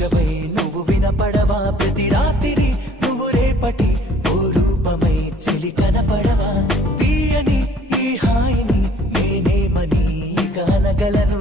భాషవై నువ్వు వినపడవా ప్రతి రాత్రి నువ్వు రేపటి ఓ రూపమై చెలి కనపడవా తీయని ఈ హాయిని నేనేమని కానగలను